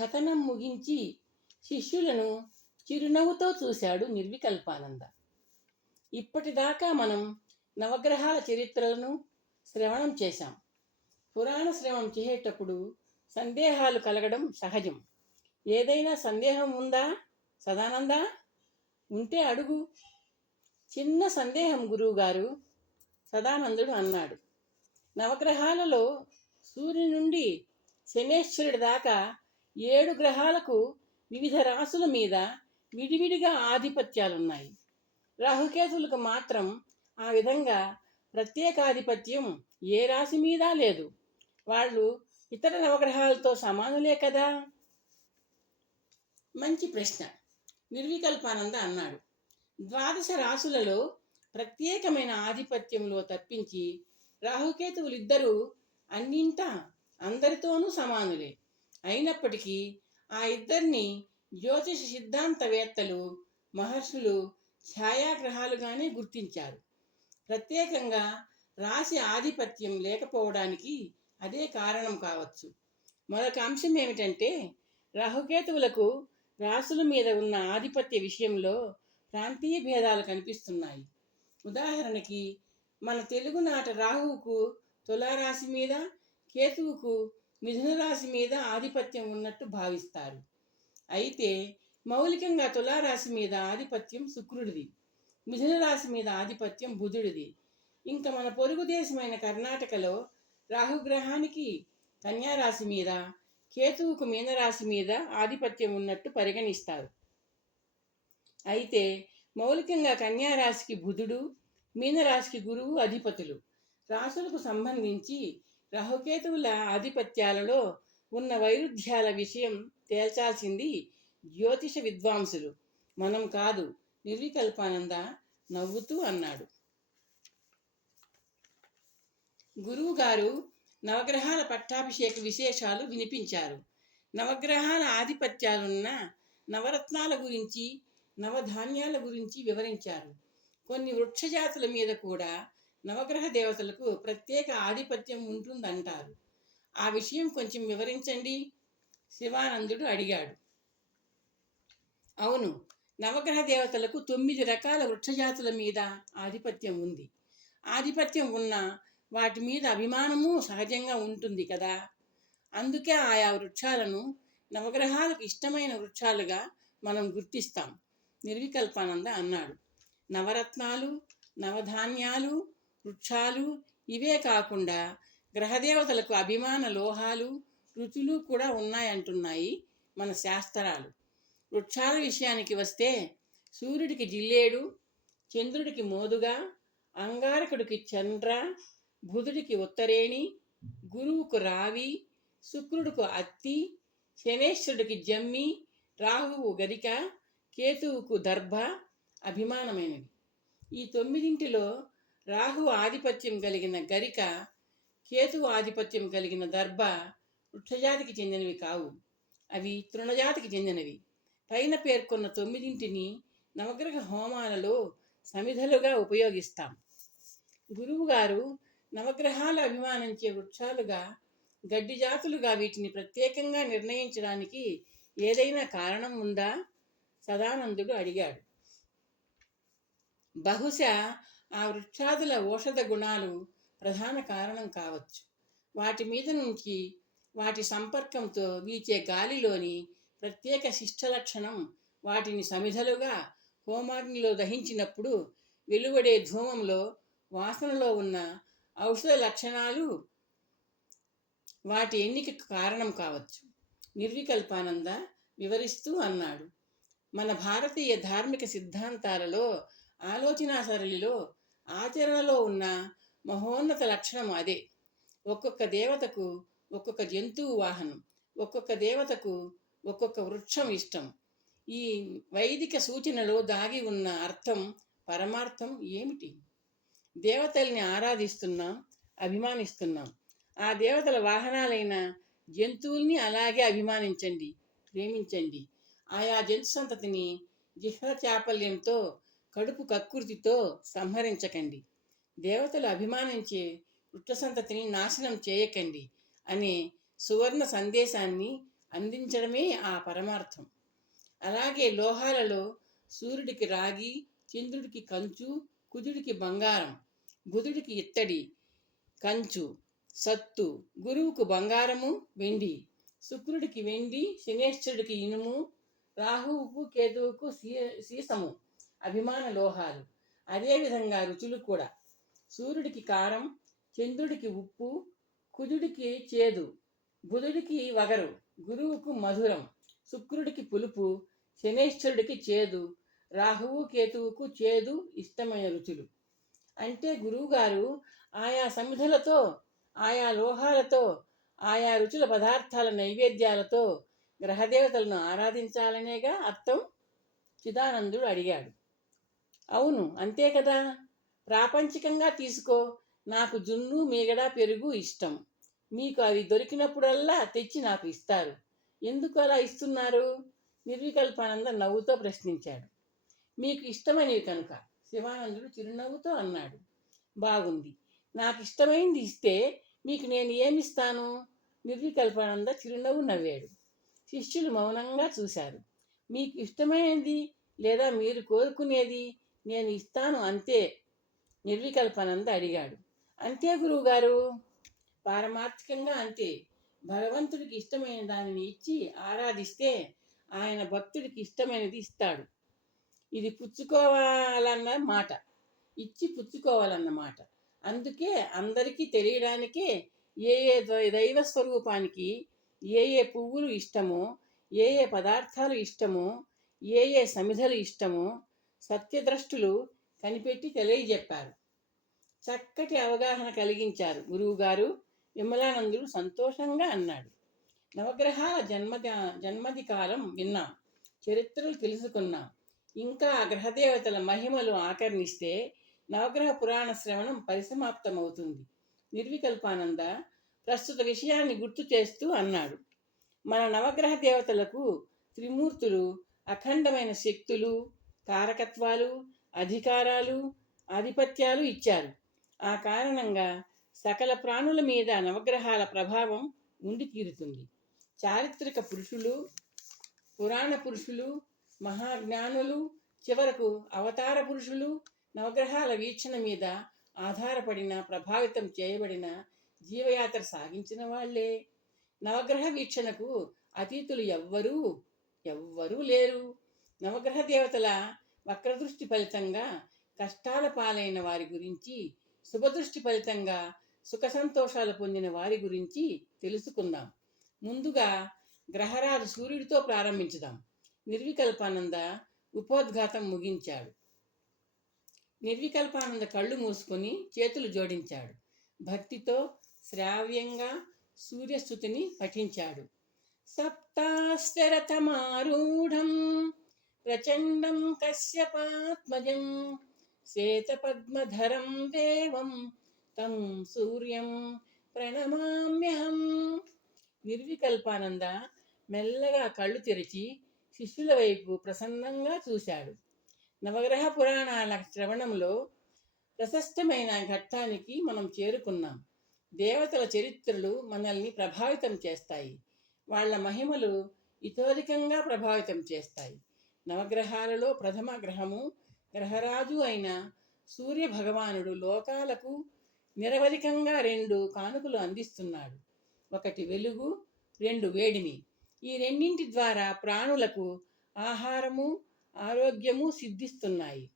కథనం ముగించి శిష్యులను చిరునవ్వుతో చూశాడు నిర్వికల్పానంద. ఇప్పటిదాకా మనం నవగ్రహాల చరిత్రలను శ్రవణం చేశాం. పురాణ శ్రవణం చేసేటప్పుడు సందేహాలు కలగడం సహజం. ఏదైనా సందేహం ఉందా? సదానంద? ఉంటే అడుగు. చిన్న సందేహం గురువుగారు సదానందుడు అన్నాడు. నవగ్రహాలలో సూర్యుని నుండి శనేశ్వరుడి దాకా ఏడు గ్రహాలకు వివిధ రాసుల మీద విడివిడిగా ఆధిపత్యాలున్నాయి. రాహుకేతులకు మాత్రం ఆ విధంగా ప్రత్యేకాధిపత్యం ఏ రాశి మీద లేదు. వాళ్ళు ఇతర నవగ్రహాలతో సమానులే కదా? మంచి ప్రశ్న. నిర్వికల్పానంద అన్నాడు. ద్వాదశ రాసులలో ప్రత్యేకమైన ఆధిపత్యంలో తప్పించి రాహుకేతువులిద్దరూ అన్నింటా అందరితోనూ సమానులే. అయినప్పటికీ ఆ ఇద్దరిని జ్యోతిష సిద్ధాంతవేత్తలు మహర్షులు ఛాయాగ్రహాలుగానే గుర్తించారు. ప్రత్యేకంగా రాశి ఆధిపత్యం లేకపోవడానికి అదే కారణం కావచ్చు. మరొక అంశం ఏమిటంటే రాహుకేతువులకు రాసుల మీద ఉన్న ఆధిపత్య విషయంలో ప్రాంతీయ భేదాలు కనిపిస్తున్నాయి. ఉదాహరణకి మన తెలుగునాట రాహువుకు తులారాశి మీద కేతువుకు మిథునరాశి మీద ఆధిపత్యం ఉన్నట్టు భావిస్తారు. అయితే మౌలికంగా తులారాశి మీద ఆధిపత్యం శుక్రుడిది. మిథునరాశి మీద ఆధిపత్యం బుధుడిది. ఇంకా మన పొరుగు దేశమైన కర్ణాటకలో రాహుగ్రహానికి కన్యారాశి మీద కేతువుకు మీనరాశి మీద ఆధిపత్యం ఉన్నట్టు పరిగణిస్తారు. అయితే మౌలికంగా కన్యారాశికి బుధుడు మీనరాశికి గురువు అధిపతులు. రాశులకు సంబంధించి రాహుకేతువుల ఆధిపత్యాలలో ఉన్న వైరుధ్యాల విషయం తేల్చాల్సింది జ్యోతిష విద్వాంసులు. మనం కాదు నిర్వికల్పానంద నవ్వుతూ అన్నాడు. గురువు గారు నవగ్రహాల పట్టాభిషేక విశేషాలు వినిపించారు. నవగ్రహాల ఆధిపత్యాలున్న నవరత్నాల గురించి నవధాన్యాల గురించి వివరించారు. కొన్ని వృక్షజాతుల మీద కూడా నవగ్రహ దేవతలకు ప్రత్యేక ఆధిపత్యం ఉంటుందంటారు. ఆ విషయం కొంచెం వివరించండి. శివానందుడు అడిగాడు. అవును నవగ్రహ దేవతలకు తొమ్మిది రకాల వృక్షజాతుల మీద ఆధిపత్యం ఉంది. ఆధిపత్యం ఉన్న వాటి మీద అభిమానము సహజంగా ఉంటుంది కదా. అందుకే ఆయా వృక్షాలను నవగ్రహాలకు ఇష్టమైన వృక్షాలుగా మనం గుర్తిస్తాం. నిర్వికల్పానంద అన్నాడు. నవరత్నాలు నవధాన్యాలు వృక్షాలు ఇవే కాకుండా గ్రహదేవతలకు అభిమాన లోహాలు రుచులు కూడా ఉన్నాయంటున్నాయి మన శాస్త్రాలు. వృక్షాల విషయానికి వస్తే సూర్యుడికి జిల్లేడు చంద్రుడికి మోదుగా అంగారకుడికి చంద్ర బుధుడికి ఉత్తరేణి గురువుకు రావి శుక్రుడికి అత్తి శనేశ్వరుడికి జమ్మి రాహువు గరిక కేతువుకు దర్భ అభిమానమైనవి. ఈ తొమ్మిదింటిలో రాహు ఆధిపత్యం కలిగిన గరిక కేతువు ఆధిపత్యం కలిగిన దర్భ వృక్షజాతికి చెందినవి కావు. అవి తృణజాతికి చెందినవి. పైన పేర్కొన్న తొమ్మిదింటిని నవగ్రహ హోమాలలో సమిధలుగా ఉపయోగిస్తాం. గురువుగారు నవగ్రహాలు అభిమానించే వృక్షాలుగా గడ్డి జాతులుగా వీటిని ప్రత్యేకంగా నిర్ణయించడానికి ఏదైనా కారణం ఉందా? సదానందుడు అడిగాడు. బహుశా ఆ వృక్షాదుల ఔషధ గుణాలు ప్రధాన కారణం కావచ్చు. వాటి మీద నుంచి వాటి సంపర్కంతో వీచే గాలిలోని ప్రత్యేక శిష్ట లక్షణం వాటిని సమిధలుగా హోమాగ్నిలో దహించినప్పుడు వెలువడే ధూమంలో వాసనలో ఉన్న ఔషధ లక్షణాలు వాటి ఎన్నికకు కారణం కావచ్చు. నిర్వికల్పానంద వివరిస్తూ అన్నాడు. మన భారతీయ ధార్మిక సిద్ధాంతాలలో ఆలోచనా సరళిలో ఆచరణలో ఉన్న మహోన్నత లక్షణం అదే. ఒక్కొక్క దేవతకు ఒక్కొక్క జంతువు వాహనం ఒక్కొక్క దేవతకు ఒక్కొక్క వృక్షం ఇష్టం. ఈ వైదిక సూచనలో దాగి ఉన్న అర్థం పరమార్థం ఏమిటి? దేవతల్ని ఆరాధిస్తున్నాం అభిమానిస్తున్నాం. ఆ దేవతల వాహనాలైన జంతువుల్ని అలాగే అభిమానించండి ప్రేమించండి. ఆయా జంతు సంతతిని జిహ్వ చాపల్యంతో కడుపు కక్కుర్తితో సంహరించకండి. దేవతలు అభిమానించే వృక్షసంతతిని నాశనం చేయకండి అనే సువర్ణ సందేశాన్ని అందించడమే ఆ పరమార్థం. అలాగే లోహాలలో సూర్యుడికి రాగి చంద్రుడికి కంచు కుజుడికి బంగారం బుధుడికి ఇత్తడి కంచు సత్తు గురువుకు బంగారము వెండి శుక్రుడికి వెండి శనేశ్వరుడికి ఇనుము రాహువుకు కేతువుకు సీ సీసము అభిమాన లోహాలు. అదేవిధంగా రుచులు కూడా. సూర్యుడికి కారం చంద్రుడికి ఉప్పు కుజుడికి చేదు బుధుడికి వగరు గురువుకు మధురం శుక్రుడికి పులుపు శనేశ్వరుడికి చేదు రాహువు కేతువుకు చేదు ఇష్టమైన రుచులు. అంటే గురువుగారు ఆయా సమిధలతో ఆయా లోహాలతో ఆయా రుచుల పదార్థాల నైవేద్యాలతో గ్రహదేవతలను ఆరాధించాలనేగా అర్థం చిదానందుడు అడిగాడు. అవును అంతే కదా? ప్రాపంచికంగా తీసుకో. నాకు జున్ను మీగడ పెరుగు ఇష్టం. మీకు అవి దొరికినప్పుడల్లా తెచ్చి నాకు ఇస్తారు. ఎందుకు అలా ఇస్తున్నారు? నిర్వికల్పానంద నవ్వుతో ప్రశ్నించాడు. మీకు ఇష్టమైనవి కనుక శివానందుడు చిరునవ్వుతో అన్నాడు. బాగుంది. నాకు ఇష్టమైంది ఇస్తే మీకు నేను ఏమిస్తాను? నిర్వికల్పానంద చిరునవ్వు నవ్వాడు. శిష్యులు మౌనంగా చూశారు. మీకు ఇష్టమైనది లేదా మీరు కోరుకునేది నేను ఇస్తాను అంతే నిర్వికల్పనంద అడిగాడు. అంతే గురువుగారు? పారమార్థికంగా అంతే. భగవంతుడికి ఇష్టమైన దానిని ఇచ్చి ఆరాధిస్తే ఆయన భక్తుడికి ఇష్టమైనది ఇస్తాడు. ఇది పుచ్చుకోవాలన్న మాట. ఇచ్చి పుచ్చుకోవాలన్న మాట. అందుకే అందరికీ తెలియడానికే ఏ ఏ దైవ స్వరూపానికి ఏ ఏ పువ్వులు ఇష్టమో ఏ ఏ పదార్థాలు ఇష్టమో ఏ ఏ సమిధలు ఇష్టమో సత్యద్రష్టులు కనిపెట్టి తెలియజెప్పారు. చక్కటి అవగాహన కలిగించారు గురువుగారు. విమలానందుడు సంతోషంగా అన్నాడు. నవగ్రహాల జన్మద జన్మది కాలం విన్నాం. చరిత్రలు తెలుసుకున్నాం. ఇంకా గ్రహదేవతల మహిమలు ఆకర్ణిస్తే నవగ్రహ పురాణ శ్రవణం పరిసమాప్తమవుతుంది. నిర్వికల్పానంద ప్రస్తుత విషయాన్ని గుర్తు చేస్తూ అన్నాడు. మన నవగ్రహ దేవతలకు త్రిమూర్తులు అఖండమైన శక్తులు కారకత్వాలు అధికారాలు ఆధిపత్యాలు ఇచ్చారు. ఆ కారణంగా సకల ప్రాణుల మీద నవగ్రహాల ప్రభావం ఉండి తీరుతుంది. చారిత్రక పురుషులు పురాణ పురుషులు మహాజ్ఞానులు చివరకు అవతార పురుషులు నవగ్రహాల వీక్షణ మీద ఆధారపడిన ప్రభావితం చేయబడిన జీవయాత్ర సాగించిన వాళ్ళే నవగ్రహ వీక్షణకు అతీతులు ఎవ్వరూ ఎవ్వరూ లేరు. నవగ్రహ దేవతల వక్రదృష్టి ఫలితంగా కష్టాల పాలైన వారి గురించి శుభదృష్టి ఫలితంగా సుఖ సంతోషాలు పొందిన వారి గురించి తెలుసుకుందాం. ముందుగా గ్రహరాజు సూర్యుడితో ప్రారంభించుదాం. నిర్వికల్పానంద ఉపోద్ఘాతం ముగించాడు. నిర్వికల్పానంద కళ్ళు మూసుకొని చేతులు జోడించాడు. భక్తితో శ్రావ్యంగా సూర్యస్థుతిని పఠించాడు. సప్తాశ్చరతమారూఢం ప్రచండం కశ్యపాత్మజం శ్వేతపద్మధరం దేవం తం సూర్యం ప్రణమామ్యహం నిర్వికల్పానంద మెల్లగా కళ్ళు తెరిచి శిష్యుల వైపు ప్రసన్నంగా చూశాడు. నవగ్రహ పురాణాల శ్రవణంలో ప్రశస్తమైన ఘట్టానికి మనం చేరుకున్నాం. దేవతల చరిత్రలు మనల్ని ప్రభావితం చేస్తాయి. వాళ్ళ మహిమలు ఇతోధికంగా ప్రభావితం చేస్తాయి. నవగ్రహాలలో ప్రథమ గ్రహము గ్రహరాజు అయిన సూర్య భగవానుడు లోకాలకు నిరవధికంగా రెండు కానుకలు అందిస్తున్నాడు. ఒకటి వెలుగు రెండు వేడిమి. ఈ రెండింటి ద్వారా ప్రాణులకు ఆహారము ఆరోగ్యము సిద్ధిస్తున్నాయి.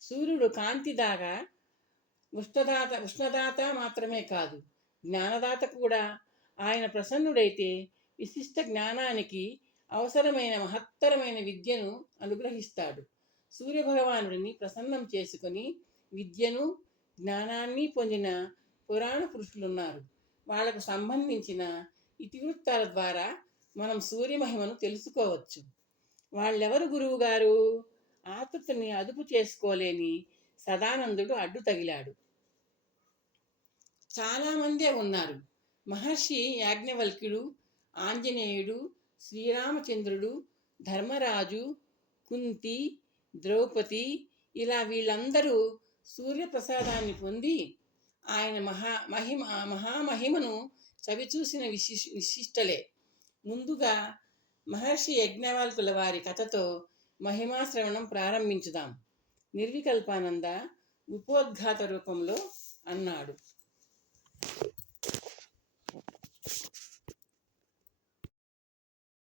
సూర్యుడు కాంతిదాగా ఉష్ణదాత ఉష్ణదాత మాత్రమే కాదు జ్ఞానదాత కూడా. ఆయన ప్రసన్నుడైతే విశిష్ట జ్ఞానానికి అవసరమైన మహత్తరమైన విద్యను అనుగ్రహిస్తాడు. సూర్యభగవానుడిని ప్రసన్నం చేసుకొని విద్యను జ్ఞానాన్ని పొందిన పురాణ పురుషులున్నారు. వాళ్ళకు సంబంధించిన ఇతివృత్తాల ద్వారా మనం సూర్యమహిమను తెలుసుకోవచ్చు. వాళ్ళెవరు గురువు గారు ఆతృతని అదుపు చేసుకోలేని సదానందుడు అడ్డు తగిలాడు. చాలామందే ఉన్నారు. మహర్షి యాజ్ఞవల్క్యుడు ఆంజనేయుడు శ్రీరామచంద్రుడు ధర్మరాజు కుంతి ద్రౌపది ఇలా వీళ్ళందరూ సూర్యప్రసాదాన్ని పొంది ఆయన మహా మహిమ మహామహిమను చవిచూసిన విశిష్ విశిష్టలే. ముందుగా మహర్షి యజ్ఞవల్కుల వారి కథతో మహిమాశ్రవణం ప్రారంభించుదాం. నిర్వికల్పానంద ఉపోద్ఘాత రూపంలో అన్నాడు.